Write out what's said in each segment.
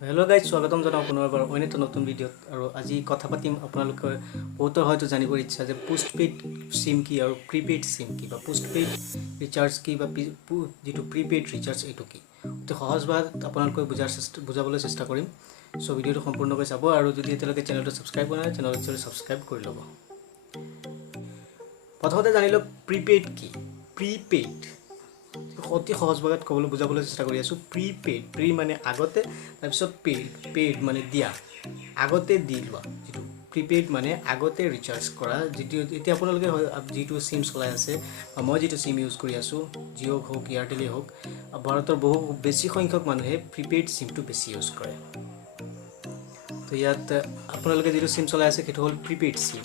Hello guys स्वागतम जनाओ पुनर्बार अन्य एक नतुन भिडिओत और आज कथा पातिम आपनालोकर बहुतर हयतो जानिबर इच्छा जे पोस्टपेड सिम कि और प्रिपेड सिम कि पोस्टपेड रिचार्ज कि जी प्रिपेड रिचार्ज एटू कि अति सहज भाषात आपनालोके बुझाबले चेष्टा करिम। सो भिडिओ सम्पूर्णকৈ चाब और यदि एतिলৈके चेनेलটো सब्सक्राइब কৰা নাই चेनेलটো सब्सक्राइब কৰি ল'ব। प्रथमते जानि लो प्रिपेड कि प्रिपेड अति सहज भाषात कबले बुझाबले चेष्टा करि आछु। प्रिपेड प्रि माने आगते तारपिছত पेड पेड माने दिया आगते दि लोৱা जितु प्रिपेड माने आगते रिचार्ज करा जितु এতিয়া আপোনালোকে जितु सिम চলাই আছে মই जितु सिम ইউজ কৰি আছো জিও হোক এয়াৰটেল হোক ভাৰতৰ বহু বেছি সংখ্যক মানুহে প্ৰিপেড সিমটো বেছি ইউজ কৰে। তো ইয়াত আপোনালোকে जितु सिम চলাই আছে সেইটো হল প্ৰিপেড সিম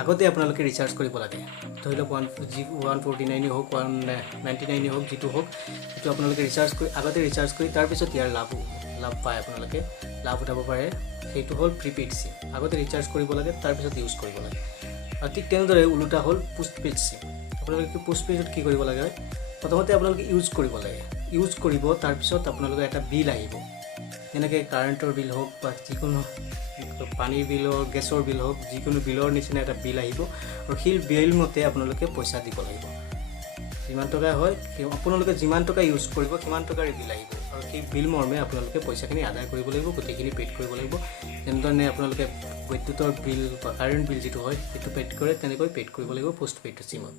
আগতে আপোনালোকে ৰিচাৰ্জ কৰিব লাগে। ধৰি লওক 149 হোক 199 হোক जितु হোক সেইটো আপোনালোকে ৰিচাৰ্জ কৰি আগতে ৰিচাৰ্জ কৰি তাৰ পিছত ইয়াৰ লাভ পায় আপোনালোকে লাভ উঠাব পাৰে। সেইটো হল প্ৰিপেড সিম আগতে ৰিচাৰ্জ কৰিব লাগে তাৰ পিছত ইউজ কৰিব লাগে। আৰু ঠিক তেনেদৰে উল্টা হল পোষ্টপেড সিম আপোনালোকে পোষ্টপেডত কি কৰিব লাগে প্ৰথমতে আপোনালোকে ইউজ কৰিব লাগে ইউজ কৰিব তাৰ পিছত আপোনালোকে এটা বিল আহিব যেনেকৈ কাৰেণ্টৰ বিল হোক বা যিকোনো পানীৰ বিল হোক গেছৰ বিল হোক যিকোনো বিলৰ নিচিনা এটা বিল আহিব আৰু সেই বিল মতে আপোনালোকে পইচা দিব লাগিব। যিমান টকা হয় আপোনালোকে যিমান টকা ইউজ কৰিব কিমান টকাৰ বিল আহিব আৰু সেই বিল মৰ্মে আপোনালোকে পইচাখিনি আদায় কৰিব লাগিব গোটেইখিনি পেড কৰিব লাগিব। যেনেধৰণে আপোনালোকে বিদ্যুতৰ বিল বা কাৰেণ্ট বিল যিটো হয় সেইটো পেড কৰে তেনেকৈ পেড কৰিব লাগিব পোষ্টপেড সিমত।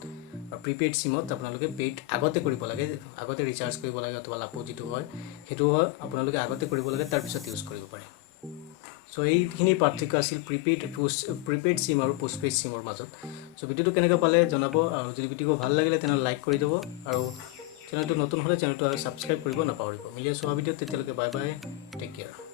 আৰু প্ৰিপেড সিমত আপোনালোকে পেড আগতে কৰিব লাগে আগতে ৰিচাৰ্জ কৰিব লাগে অথবা লাভ যিটো হয় সেইটো হয় আপোনালোকে আগতে কৰিব লাগে তাৰ পিছত ইউজ কৰিব পাৰে। সো এইখিনি পাৰ্থক্য আছিল প্ৰিপেড সিম और পোষ্টপেড সিমৰ মাজত। সো ভিডিওটো কেনেকৈ পালে জনাব আৰু যদি ভিডিও ভাল লাগিলে তেনে লাইক কৰি দিব আৰু চেনেলটো নতুন হলে চেনেলটো সাবস্ক্ৰাইব কৰিব নাপাহৰিব। মিলি আছো ভিডিওত তেতিয়ালৈকে বাই বাই টেক কেয়াৰ।